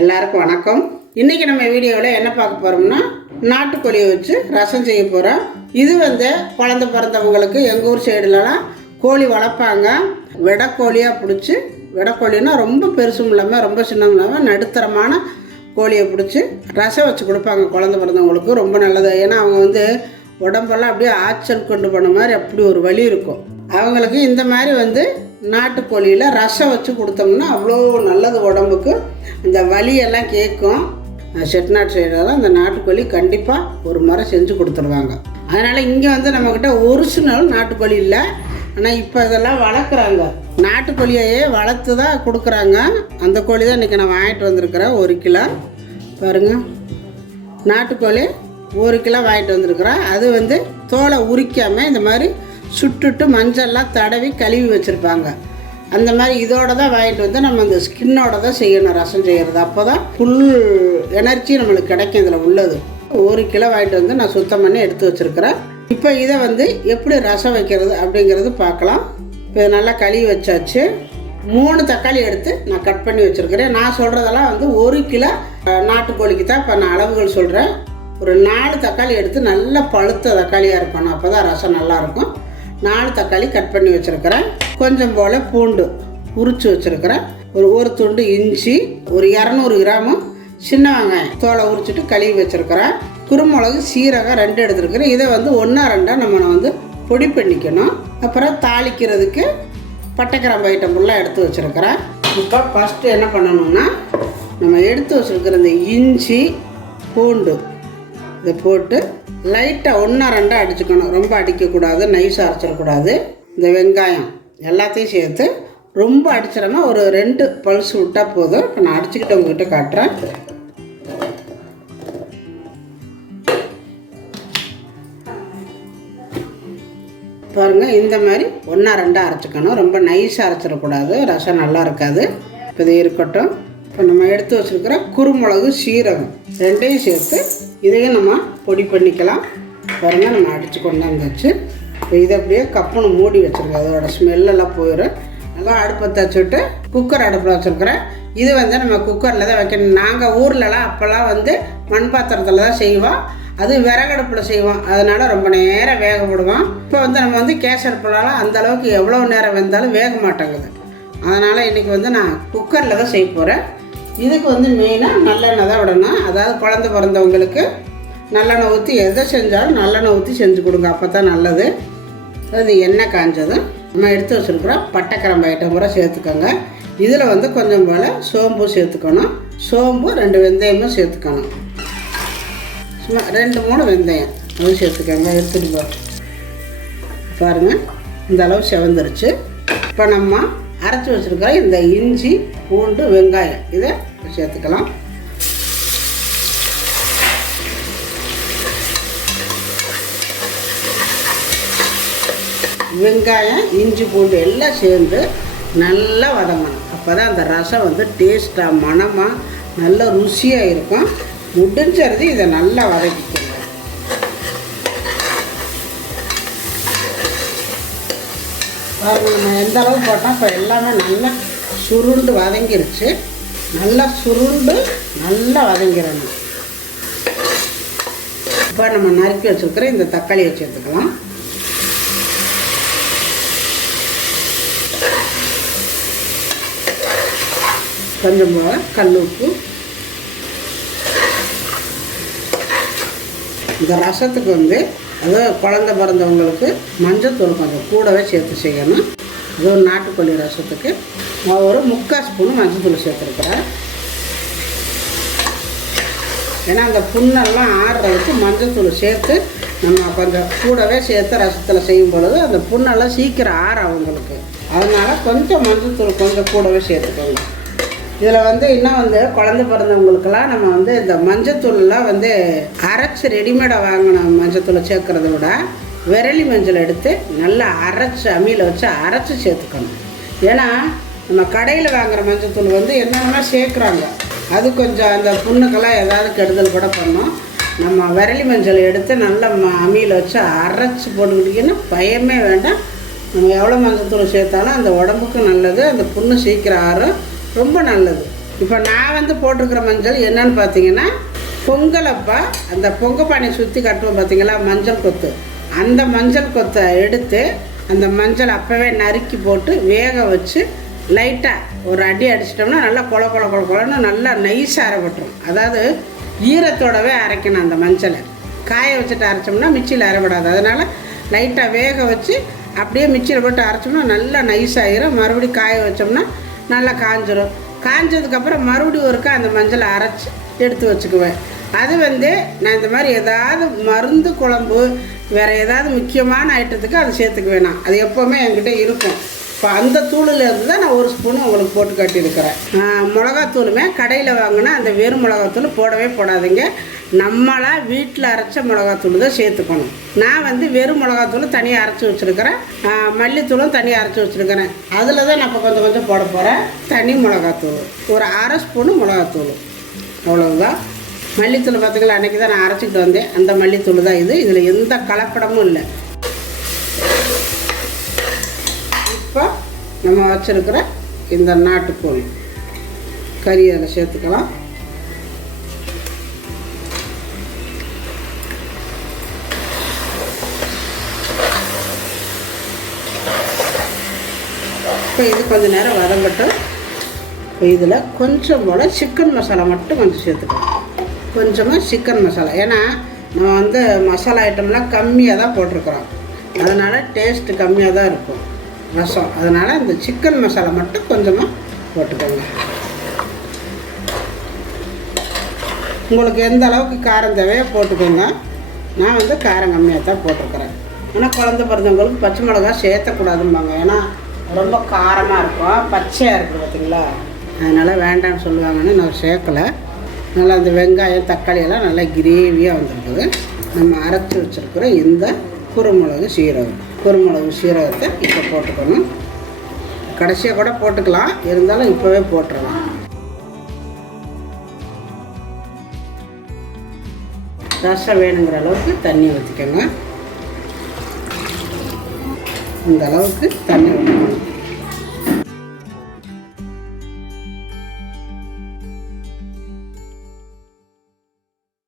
எல்லாருக்கும் வணக்கம். இன்றைக்கி நம்ம வீடியோவில் என்ன பார்க்க போகிறோம்னா நாட்டுக்கோழியை வச்சு ரசம் செய்ய போகிறோம். இது குழந்தை பிறந்தவங்களுக்கு எங்கள் ஊர் சைடுலலாம் கோழி வளர்ப்பாங்க. வெடைக்கோழியாக பிடிச்சி, வெடைக்கோழின்னா ரொம்ப பெருசும் இல்லாமல் ரொம்ப சின்னமும் இல்லாமல் நடுத்தரமான கோழியை பிடிச்சி ரசம் வச்சு கொடுப்பாங்க குழந்தை பிறந்தவங்களுக்கு. ரொம்ப நல்லது. ஏன்னா அவங்க உடம்பெல்லாம் அப்படியே ஆச்சல் கொண்டு போன மாதிரி அப்படி ஒரு வலி இருக்கும். அவங்களுக்கு இந்த மாதிரி நாட்டுக்கோழியில் ரசம் வச்சு கொடுத்தோம்னா அவ்வளோ நல்லது உடம்புக்கு. இந்த வலியெல்லாம் கேட்கும். செட்டிநாட்டு சைடெல்லாம் இந்த நாட்டுக்கோழி கண்டிப்பாக ஒரு முறை செஞ்சு கொடுத்துருவாங்க. அதனால் இங்கே நம்மக்கிட்ட ஒரிஜினல் நாட்டுக்கோழி இல்லை. ஆனால் இப்போ இதெல்லாம் வளர்க்குறாங்க. நாட்டுக்கோழியையே வளர்த்து தான் கொடுக்குறாங்க. அந்த கோழி தான் இன்றைக்கி நான் வாங்கிட்டு வந்திருக்கிறேன். 1 கிலோ பாருங்கள், நாட்டுக்கோழி 1 கிலோ வாங்கிட்டு வந்திருக்கிறேன். அது தோலை உரிக்காமல் இந்த மாதிரி சுட்டுட்டு மஞ்சள்லாம் தடவி கழுவி வச்சுருப்பாங்க. அந்த மாதிரி இதோட தான் வாங்கிட்டு நம்ம அந்த ஸ்கின்னோட தான் செய்யணும் ரசம் செய்கிறது. அப்போ தான் ஃபுல் எனர்ஜி நம்மளுக்கு கிடைக்கும். இதில் உள்ளது 1 கிலோ வாங்கிட்டு நான் சுத்தம் பண்ணி எடுத்து வச்சுருக்கிறேன். இப்போ இதை எப்படி ரசம் வைக்கிறது அப்படிங்கிறது பார்க்கலாம். இப்போ நல்லா கழுவி வச்சாச்சு. 3 தக்காளி எடுத்து நான் கட் பண்ணி வச்சுருக்கிறேன். நான் சொல்கிறதெல்லாம் 1 கிலோ நாட்டுக்கோழிக்கு தான் இப்போ நான் அளவுகள் சொல்கிறேன். ஒரு 4 தக்காளி எடுத்து நல்லா பழுத்த தக்காளியாக இருக்கணும். அப்போ தான் ரசம் நல்லாயிருக்கும். 4 தக்காளி கட் பண்ணி வச்சுருக்கிறேன். கொஞ்சம் போல் பூண்டு உரித்து வச்சுருக்கிறேன். ஒரு துண்டு இஞ்சி, ஒரு 200 கிராமு சின்ன வெங்காயம் தோலை உரிச்சிட்டு கழுவி வச்சுருக்கிறேன். குருமிளகு, சீரகம் 2 எடுத்துருக்கிறேன். இதை 1-2 நம்ம பொடி பண்ணிக்கணும். அப்புறம் தாளிக்கிறதுக்கு பட்டை கிராம்பு ஐட்டம் ஃபுல்லாக எடுத்து வச்சுருக்கிறேன். இப்போ ஃபஸ்ட்டு என்ன பண்ணணும்னா, நம்ம எடுத்து வச்சுருக்கிற இந்த இஞ்சி பூண்டு இதை போட்டு லைட்டாக 1-2 அடிச்சுக்கணும். ரொம்ப அடிக்கக்கூடாது, நைஸாக அரைச்சிடக்கூடாது. இந்த வெங்காயம் எல்லாத்தையும் சேர்த்து ரொம்ப அடிச்சிடாமல் ஒரு 2 பல்ஸ் விட்டால் போதும். இப்போ நான் அடிச்சுக்கிட்டு உங்ககிட்ட காட்டுறேன். பாருங்கள், இந்த மாதிரி 1-2 அரைச்சிக்கணும். ரொம்ப நைஸாக அரைச்சிடக்கூடாது, ரசம் நல்லா இருக்காது. இப்போ இது இருக்கட்டும். இப்போ நம்ம எடுத்து வச்சுருக்கிற குருமிளகு, சீரகம் 2ஐயும் சேர்த்து இதையும் நம்ம பொடி பண்ணிக்கலாம். பாருங்கள், நம்ம அடித்து கொண்டாந்துச்சு. இப்போ இதை அப்படியே கப்புன்னு மூடி வச்சுருக்கேன். அதோட ஸ்மெல்லெல்லாம் போயிடும். நல்லா அடுப்பை வச்சுட்டு குக்கர் அடுப்பில் வச்சுருக்கிறேன். இது நம்ம குக்கரில் தான் வைக்கணும். நாங்கள் ஊர்லலாம் அப்போல்லாம் மண் பாத்திரத்தில் தான் செய்வோம். அது விறகடுப்பில் செய்வோம். அதனால் ரொம்ப நேரம் வேக விடுவோம். இப்போ நம்ம கேஸ் அடுப்புலலாம் அந்தளவுக்கு எவ்வளோ நேரம் வெந்தாலும் வேக மாட்டேங்குது. அதனால் இன்றைக்கி நான் குக்கரில் தான் செய்ய போகிறேன். இதுக்கு மெயினாக நல்லெண்ணெய் தான் விடணும். அதாவது குழந்தை பிறந்தவங்களுக்கு நல்லெண்ணெய் ஊற்றி எதை செஞ்சாலும் நல்லெண்ணெய் ஊற்றி செஞ்சு கொடுங்க. அப்போ தான் நல்லது. அது எண்ணெய் காஞ்சதும் நம்ம எடுத்து வச்சுருக்குறோம் பட்டை கிராம்பு ஐட்டம் கூட சேர்த்துக்கோங்க. இதில் கொஞ்சம் போல் சோம்பு சேர்த்துக்கணும். சோம்பு 2 வெந்தயமும் சேர்த்துக்கணும். சும்மா 2-3 வெந்தயம் அதுவும் சேர்த்துக்கோங்க. எடுத்துகிட்டு பாருங்கள், இந்த அளவு செவந்துருச்சு. இப்போ நம்ம அரைச்சி வச்சுருக்கிற இந்த இஞ்சி பூண்டு வெங்காயம் இதை சேர்த்துக்கலாம். வெங்காயம், இஞ்சி, பூண்டு எல்லாம் சேர்ந்து நல்லா வதங்கணும். அப்போ தான் அந்த ரசம் டேஸ்ட்டாக மணமாக நல்ல ருசியாக இருக்கும். முடிஞ்சது இதை நல்லா வதக்கிக்கணும். நம்ம எந்த அளவு போட்டோம். இப்போ எல்லாமே நல்லா சுருண்டு வதங்கிருச்சு. நல்லா சுருண்டு நல்லா வதங்கிடணும். இப்போ நம்ம நறுக்கி வச்சுருக்கிற இந்த தக்காளியை சேர்த்துக்கலாம். கொஞ்சம் போல கல் உப்பு. இந்த ரசத்துக்கு அதாவது குழந்தை பிறந்தவங்களுக்கு மஞ்சத்தூள் கொஞ்சம் கூடவே சேர்த்து செய்யணும். அது ஒரு நாட்டுக்கோழி ரசத்துக்கு நான் ஒரு 3/4 ஸ்பூன் மஞ்சத்தூள் சேர்த்துருக்குறேன். ஏன்னா அந்த புண்ணெல்லாம் ஆறுறதுக்கு மஞ்சத்தூள் சேர்த்து நம்ம கொஞ்சம் கூடவே சேர்த்து ரசத்தில் செய்யும் பொழுது அந்த புண்ணெல்லாம் சீக்கிரம் ஆறும் அவங்களுக்கு. அதனால் கொஞ்சம் மஞ்சத்தூள் கொஞ்சம் கூடவே சேர்த்துக்கோங்க. இதில் இன்னும் குழந்தை பிறந்தவங்களுக்கெல்லாம் நம்ம இந்த மஞ்சத்தூள்லாம் அரைச்சி ரெடிமேடாக வாங்கின மஞ்சத்தூளை சேர்க்குறத விட விரலி மஞ்சள் எடுத்து நல்லா அரைச்சி அம்மியில் வச்சு அரைச்சி சேர்த்துக்கணும். ஏன்னா நம்ம கடையில் வாங்குகிற மஞ்சத்தூள் என்னென்னா சேர்க்குறாங்க. அது கொஞ்சம் அந்த புண்ணுக்கெல்லாம் ஏதாவது கெடுதல் கூட பண்ணோம். நம்ம விரலி மஞ்சள் எடுத்து நல்லா அம்மியில் வச்சு அரைச்சி போட்டுக்கிட்டிங்கன்னா பயமே வேண்டாம். நம்ம எவ்வளோ மஞ்சத்தூள் சேர்த்தாலும் அந்த உடம்புக்கு நல்லது. அந்த புண்ணு சீக்கிரம் ஆறும். ரொம்ப நல்லது. இப்போ நான் வந்து போட்டிருக்கிற மஞ்சள் என்னன்னு பார்த்தீங்கன்னா பொங்கலப்பா அந்த பொங்க பானை சுற்றி கட்டுவோம் பார்த்தீங்களா மஞ்சள் கொத்து, அந்த மஞ்சள் கொத்தை எடுத்து அந்த மஞ்சள் அப்போவே நறுக்கி போட்டு வேக வச்சு லைட்டாக ஒரு அடி அடிச்சிட்டோம்னா நல்லா கொல கொல கொல கொலன்னு நல்லா நைஸாக அரைப்பட்டுரும். அதாவது ஈரத்தோடவே அரைக்கணும். அந்த மஞ்சளை காய வச்சுட்டு அரைச்சோம்னா மிக்சியில் அரைப்படாது. அதனால் லைட்டாக வேக வச்சு அப்படியே மிக்சியில் போட்டு அரைச்சோம்னா நல்லா நைஸாகிடும். மறுபடியும் காய வச்சோம்னா நல்லா காஞ்சிரும். காஞ்சதுக்கப்புறம் மறுபடியும் ஒருக்கா அந்த மஞ்சளை அரைச்சி எடுத்து வச்சுக்குவேன். அது வந்து நான் இந்த மாதிரி ஏதாவது மருந்து குழம்பு வேறு ஏதாவது முக்கியமான ஐட்டத்துக்கு அதை சேர்த்துக்குவேன். நான் அது எப்போவுமே என்கிட்ட இருக்கும். இப்போ அந்த தூளிலேருந்து தான் நான் ஒரு ஸ்பூன் உங்களுக்கு போட்டு காட்டியிருக்கிறேன். மிளகாத்தூளுமே கடையில் வாங்கினா அந்த வெறும் மிளகாத்தூள் போடவே போடாதீங்க. நம்மளாக வீட்டில் அரைச்ச மிளகாத்தூள் தான் சேர்த்துக்கணும். நான் வந்து வெறும் மிளகாத்தூள் தனியாக அரைச்சி வச்சுருக்கிறேன், மல்லித்தூளும் தனியாக அரைச்சி வச்சுருக்கிறேன். அதில் தான் நான் இப்போ கொஞ்சம் கொஞ்சம் போட போகிறேன். தனி மிளகாத்தூள் ஒரு அரை ஸ்பூனு மிளகாத்தூள், அவ்வளவுதான். மல்லித்தூள் பார்த்திங்களா, அன்றைக்கி தான் நான் அரைச்சிக்கிட்டு வந்தேன். அந்த மல்லித்தூள் தான் இது. இதில் எந்த கலப்படமும் இல்லை. இப்போ நம்ம வச்சுருக்கிற இந்த நாட்டுக்கோழி கறி அதில் சேர்த்துக்கலாம். இப்போ இது கொஞ்சம் நேரம் வதங்கட்டும். இப்போ இதில் கொஞ்சம் போல் சிக்கன் மசாலா மட்டும் கொஞ்சம் சேர்த்துக்கலாம். கொஞ்சமாக சிக்கன் மசாலா, ஏன்னா நம்ம வந்து மசாலா ஐட்டம்லாம் கம்மியாக தான் போட்டிருக்கிறோம். அதனால் டேஸ்ட்டு கம்மியாக தான் இருக்கும் ரசம். அதனால் இந்த சிக்கன் மசாலா மட்டும் கொஞ்சமாக போட்டுக்கோங்க. உங்களுக்கு எந்த அளவுக்கு காரம் தேவையோ போட்டுக்கோங்க. நான் வந்து காரம் கம்மியாக தான் போட்டிருக்கிறேன். ஆனால் குழந்தை பிறந்தவங்களுக்கு பச்சை மிளகா சேர்த்தக்கூடாதும்பாங்க, ஏன்னா ரொம்ப காரமாக இருக்கும், பச்சையாக இருக்குது பார்த்தீங்களா. அதனால் வேண்டாம்னு சொல்லுவாங்கன்னு நான் சேர்க்கலை. நல்லா அந்த வெங்காயம் தக்காளியெல்லாம் நல்லா கிரேவியாக வந்துருக்குது. நம்ம அரைச்சி வச்சுருக்கிற இந்த குருமிளகு சீரகத்தை இப்போ போட்டுக்கணும். கடைசியாக கூட போட்டுக்கலாம், இருந்தாலும் இப்போவே போட்டுடலாம். ரசம் வேணுங்கிற அளவுக்கு தண்ணி ஊற்றிக்கோங்க. இந்த அளவுக்கு தண்ணி ஊற்றணும்.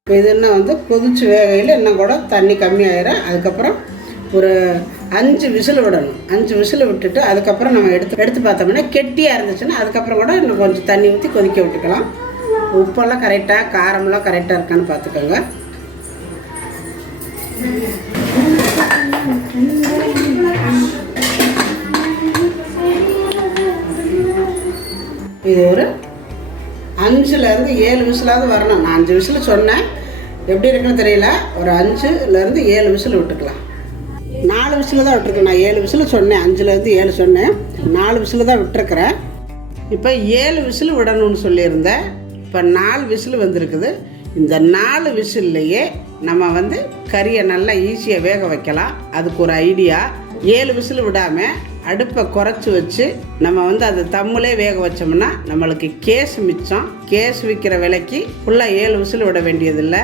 இப்போ இது இன்னும் வந்து கொதிச்சு வேகையில் இன்னும் கூட தண்ணி கம்மியாயிரும். அதுக்கப்புறம் ஒரு 5 விசில் விடணும். 5 விசில் விட்டுட்டு அதுக்கப்புறம் நம்ம எடுத்து பார்த்தோம்னா கெட்டியாக இருந்துச்சுன்னா அதுக்கப்புறம் கூட இன்னும் கொஞ்சம் தண்ணி ஊற்றி கொதிக்க விட்டுக்கலாம். உப்பெல்லாம் கரெக்டாக காரமெல்லாம் கரெக்டாக இருக்கான்னு பார்த்துக்கோங்க. இது ஒரு 5லேருந்து 7 விசிலாவது வரணும். நான் 5 விசில் சொன்னேன், எப்படி இருக்குன்னு தெரியல. ஒரு 5லேருந்து 7 விசில் விட்டுக்கலாம். 4 விசில் தான் விட்டுருக்கேன். நான் 7 விசில் சொன்னேன், 5லேருந்து 7 சொன்னேன். 4 விசில் தான் விட்டுருக்குறேன். இப்போ 7 விசில் விடணும்னு சொல்லியிருந்தேன். இப்போ 4 விசில் வந்திருக்குது. இந்த 4 விசில்லையே நம்ம வந்து கறியை நல்லா ஈஸியாக வேக வைக்கலாம். அதுக்கு ஒரு ஐடியா, 7 விசில் விடாமல் அடுப்பை குறைச்சி வச்சு நம்ம வந்து அது தம்முலே வேக வச்சோம்னா நம்மளுக்கு கேஸ் மிச்சம். கேஸ் விற்கிற விலைக்கு ஃபுல்லாக 7 விசில் விட வேண்டியதில்லை.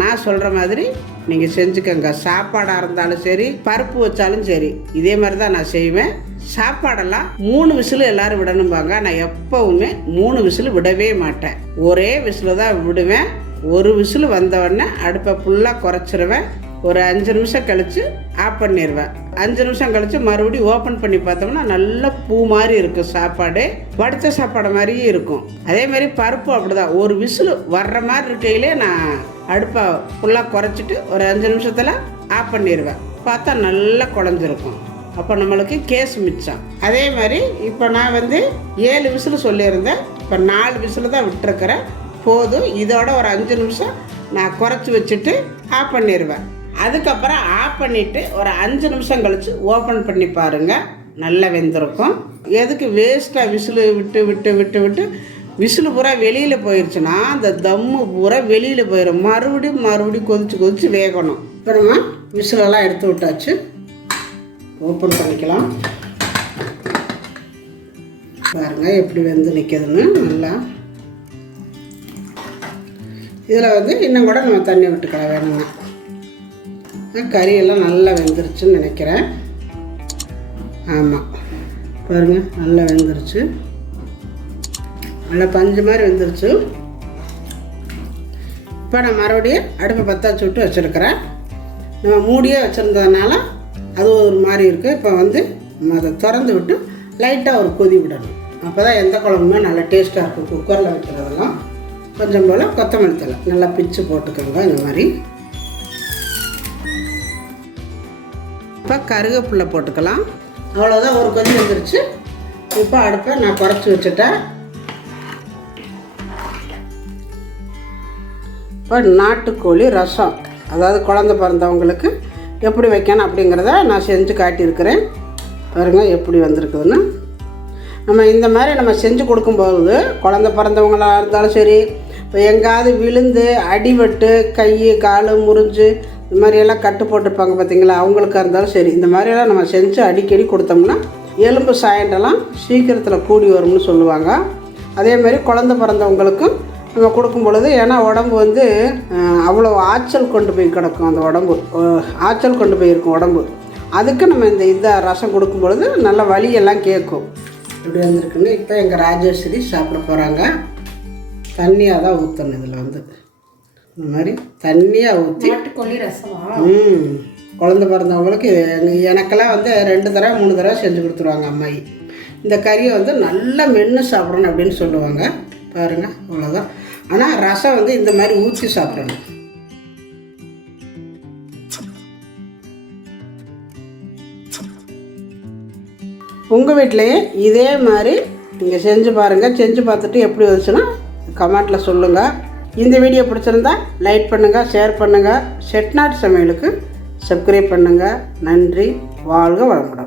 நான் சொல்கிற மாதிரி நீங்கள் செஞ்சுக்கோங்க. சாப்பாடாக இருந்தாலும் சரி, பருப்பு வச்சாலும் சரி, இதே மாதிரி தான் நான் செய்வேன். சாப்பாடெல்லாம் 3 விசில் எல்லோரும் விடணும்பாங்க. நான் எப்போவுமே 3 விசில் விடவே மாட்டேன். ஒரே விசில் தான் விடுவேன். ஒரு விசில் வந்தவுடனே அடுப்பை ஃபுல்லாக குறைச்சிருவேன். ஒரு 5 நிமிஷம் கழித்து ஆஃப் பண்ணிடுவேன். 5 நிமிஷம் கழித்து மறுபடியும் ஓப்பன் பண்ணி பார்த்தோம்னா நல்ல பூ மாதிரி இருக்கும். சாப்பாடு வடித்த சாப்பாடு மாதிரியே இருக்கும். அதே மாதிரி பருப்பு அப்படிதான். ஒரு விசில் வர்ற மாதிரி இருக்கையிலே நான் அடுப்பை ஃபுல்லாக குறைச்சிட்டு ஒரு 5 நிமிஷத்தில் ஆஃப் பண்ணிடுவேன். பார்த்தா நல்லா குழஞ்சிருக்கும். அப்போ நம்மளுக்கு கேஸ் மிச்சம். அதே மாதிரி இப்போ நான் வந்து 7 விசில் சொல்லியிருந்தேன். இப்போ 4 விசில் தான் விட்டுருக்கிறேன். போதும். இதோட ஒரு 5 நிமிஷம் நான் குறைச்சி வச்சுட்டு ஆஃப் பண்ணிடுவேன். அதுக்கப்புறம் ஆஃப் பண்ணிவிட்டு ஒரு 5 நிமிஷம் கழித்து ஓப்பன் பண்ணி பாருங்கள், நல்லா வெந்திருக்கும். எதுக்கு வேஸ்ட்டாக விசில் விட்டு விட்டு விட்டு விட்டு விசில் பூரா வெளியில் போயிடுச்சுன்னா அந்த தம்மு பூரா வெளியில் போயிடும். மறுபடியும் கொதித்து வேகணும். இப்போ நம்ம விசிலெல்லாம் எடுத்து விட்டாச்சு. ஓப்பன் பண்ணிக்கலாம். பாருங்கள் எப்படி வெந்து நிற்கிதுன்னு. நல்லா இதில் வந்து இன்னும் கூட நம்ம தண்ணி விட்டுக்கலாம் வேணுங்க. கறியெல்லாம் நல்லா வெந்துருச்சுன்னு நினைக்கிறேன். ஆமாம், பாருங்கள் நல்லா வெந்துருச்சு. நல்லா பஞ்சு மாதிரி வந்துருச்சு. இப்போ நான் மறுபடியும் அடுப்பை பற்ற விட்டு வச்சுருக்கிறேன். நம்ம மூடியே வச்சுருந்ததுனால அது ஒரு மாதிரி இருக்குது. இப்போ வந்து நம்ம அதை திறந்து விட்டு லைட்டாக ஒரு கொதி விடணும். அப்போ தான் எந்த குழம்புமே நல்லா டேஸ்ட்டாக இருக்கும். குக்கரில் வைக்கிறதெல்லாம் கொஞ்சம் போல் கொத்தமல்லி தழை நல்லா பிச்சு போட்டுக்கோங்க இந்த மாதிரி. இப்போ கருவேப்பிலை போட்டுக்கலாம். அவ்வளோதான், ஒரு கொதி வந்துருச்சு. இப்போ அடுப்பை நான் குறைச்சி வச்சுட்டேன். இப்போ நாட்டுக்கோழி ரசம், அதாவது குழந்த பிறந்தவங்களுக்கு எப்படி வைக்கணும் அப்படிங்கிறத நான் செஞ்சு காட்டியிருக்கிறேன். பாருங்கள் எப்படி வந்திருக்குதுன்னு. நம்ம இந்த மாதிரி நம்ம செஞ்சு கொடுக்கும்போது குழந்த பிறந்தவங்களாக இருந்தாலும் சரி, இப்போ எங்காவது விழுந்து அடிபட்டு கை கால் முறிஞ்சு இந்த மாதிரியெல்லாம் கட்டு போட்டிருப்பாங்க பார்த்தீங்களா, அவங்களுக்காக இருந்தாலும் சரி, இந்த மாதிரியெல்லாம் நம்ம செஞ்சு அடிக்கடி கொடுத்தோம்னா எலும்பு சாயண்டெல்லாம் சீக்கிரத்தில் கூடி வரும்னு சொல்லுவாங்க. அதேமாதிரி குழந்த பிறந்தவங்களுக்கும் நம்ம கொடுக்கும் பொழுது, ஏன்னா உடம்பு வந்து அவ்வளோ ஆற்றல் கொண்டு போய் கிடக்கும், அந்த உடம்பு ஆற்றல் கொண்டு போயிருக்கும் உடம்பு. அதுக்கு நம்ம இந்த ரசம் கொடுக்கும் பொழுது நல்ல வலியெல்லாம் கேட்கும். இப்படி வந்திருக்குன்னு. இப்போ எங்கள் ராஜேஸ்வரி சாப்பிட போகிறாங்க. தண்ணியாக தான் ஊற்றணும். இதில் வந்து இந்த மாதிரி தண்ணியாக ஊற்றி நாட்டுக்கோழி ரசமா குழந்த பிறந்தவங்களுக்கு எனக்கெல்லாம் வந்து 2 தடவை 3 தடவை செஞ்சு கொடுத்துருவாங்க அம்மாயி. இந்த கறியை வந்து நல்லா மென்று சாப்பிடணும் அப்படின்னு சொல்லுவாங்க. பாருங்கள், அவ்வளோதான். ஆனால் ரசம் வந்து இந்த மாதிரி ஊற்றி சாப்பிடணும். உங்கள் வீட்டிலையே இதே மாதிரி நீங்கள் செஞ்சு பாருங்கள். செஞ்சு பார்த்துட்டு எப்படி வந்துச்சுன்னா கமெண்ட்டில் சொல்லுங்கள். இந்த வீடியோ பிடிச்சிருந்தா லைக் பண்ணுங்கள், ஷேர் பண்ணுங்கள். செட்டிநாட்டு சமையலுக்கு சப்ஸ்கிரைப் பண்ணுங்கள். நன்றி. வாழ்க வளமுடன்.